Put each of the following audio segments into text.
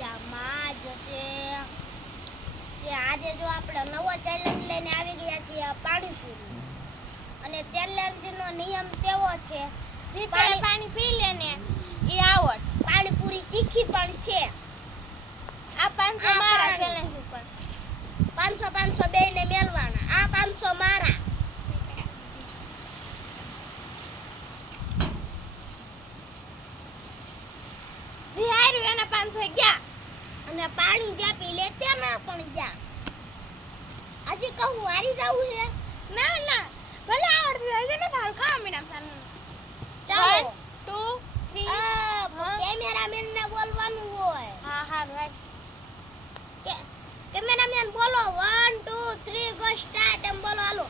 મજામાં જશે જે આજે જો આપણે નવો ચેલેન્જ લઈને આવી ગયા છીએ પાણીપુરી અને ચેલેન્જનો નિયમ કેવો છે જે પાણી પી લે ને એ આવડ પાણીપુરી તીખી પણ છે આ 500 મારા ચેલેન્જ ઉપર 500 500 બેને મેળવાના આ 500 મારા જે હાર્યું એના 500 ગયા અને પાણી જે પી લે તેના પણ ગયા આજે કહું હારી જાવું છે ના ના ભલે આવડતું હોય છે ને તારું ખાવા મીડા સાનું ચાલો 1 2 3 કેમેરામેન ને બોલવાનું હોય હા હા ભાઈ કેમેરામેન બોલો 1 2 3 ગો સ્ટાર્ટ એમ બોલો હાલો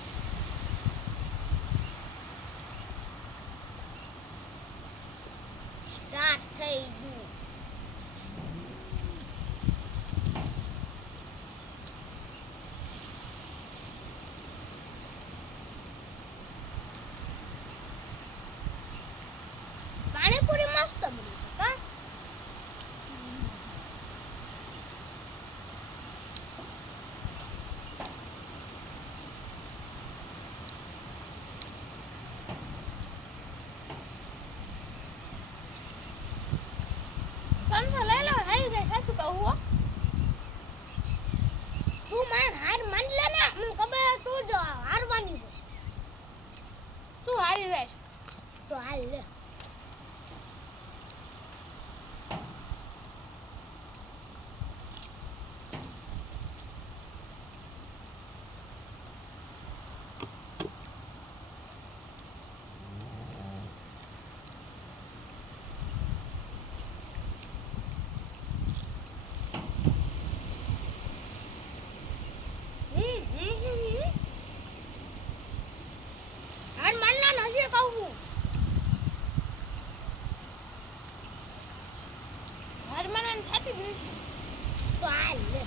સ્ટાર્ટ થઈ ગયું પાણીપુરી મસ્ત બની કા લઈ લો હારી જાય સાસુ કહું હો તું માર હાર માન લે ને મને ખબર તું જો હારવાની તું હારી જાય તો હાલ લે હાર માન લે ને હજી કહું હાર માનવાની થતી જ નથી તો હાલ લે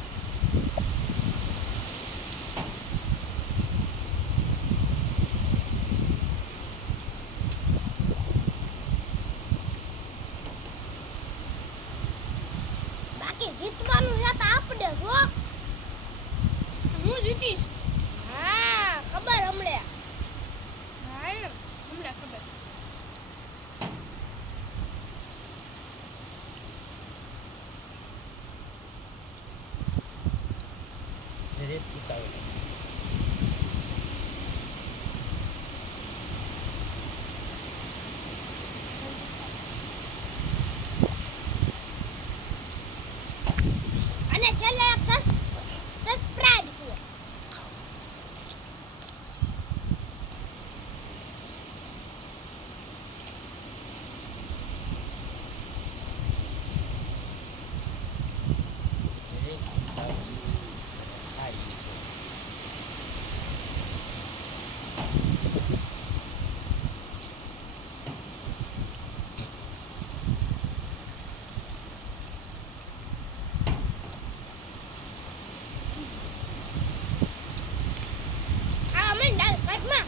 બાકી જીતવાનું છે તો આપણે જો હું જીતીશ હા ખબર હમણે હા હમણાં ખબર રેત ઉતાવેલો અને છેલ્લે એક સબસ્ક્રાઇબ કરો રેત ઉતાવેલો સારી રીતે ખાવા માંડ ડાલ પેટમાં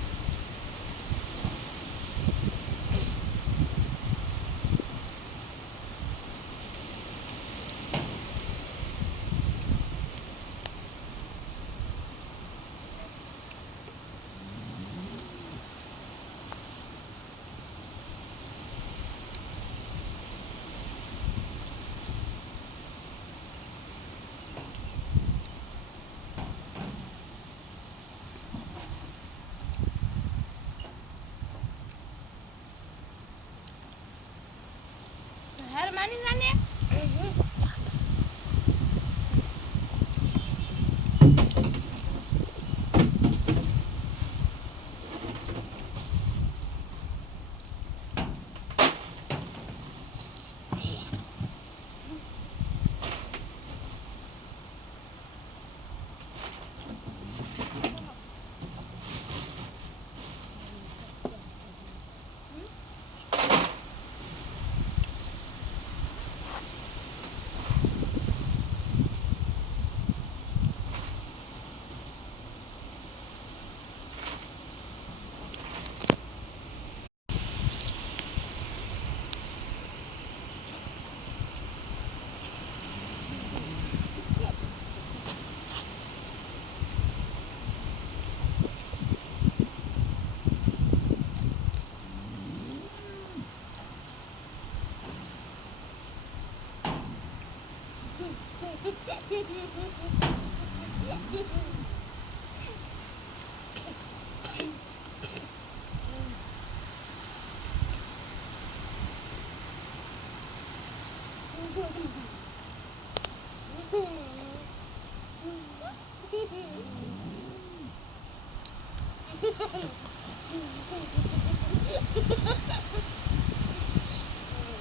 હાર માની જાને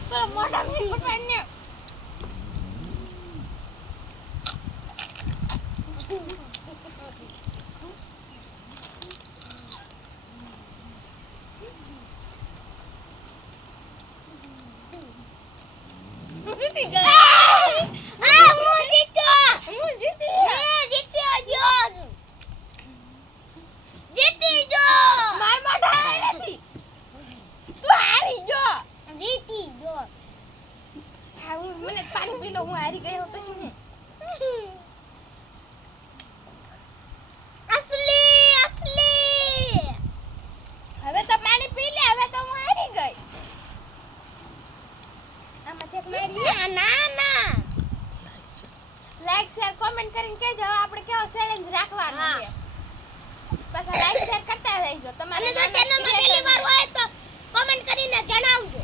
પેલા મોઢા મીઠ પકવાડને હું જીતી ગઈ. હું જીત્યો. હું જીતી. હું જીત્યો જો. જીતી ગયો. માર મોઢા હારે નથી. તું હારી ગયો. જીતી ગયો. હા, મને પાણી પી લો, હું હારી ગયો પછી ને. અસલી. હવે તો પાણી પી લે, હવે તો હું હારી ગઈ. આમાંથી એક મારી ના. લાઈક શેર કોમેન્ટ કરીને કહેજો હવે આપણે કેવો ચેલેન્જ રાખવાનો હા. છે. પાછા લાઈક શેર કરતા રહીજો. તમારે અને જો ચેનલમાં પહેલી વાર હોય તો કોમેન્ટ કરીને જણાવજો.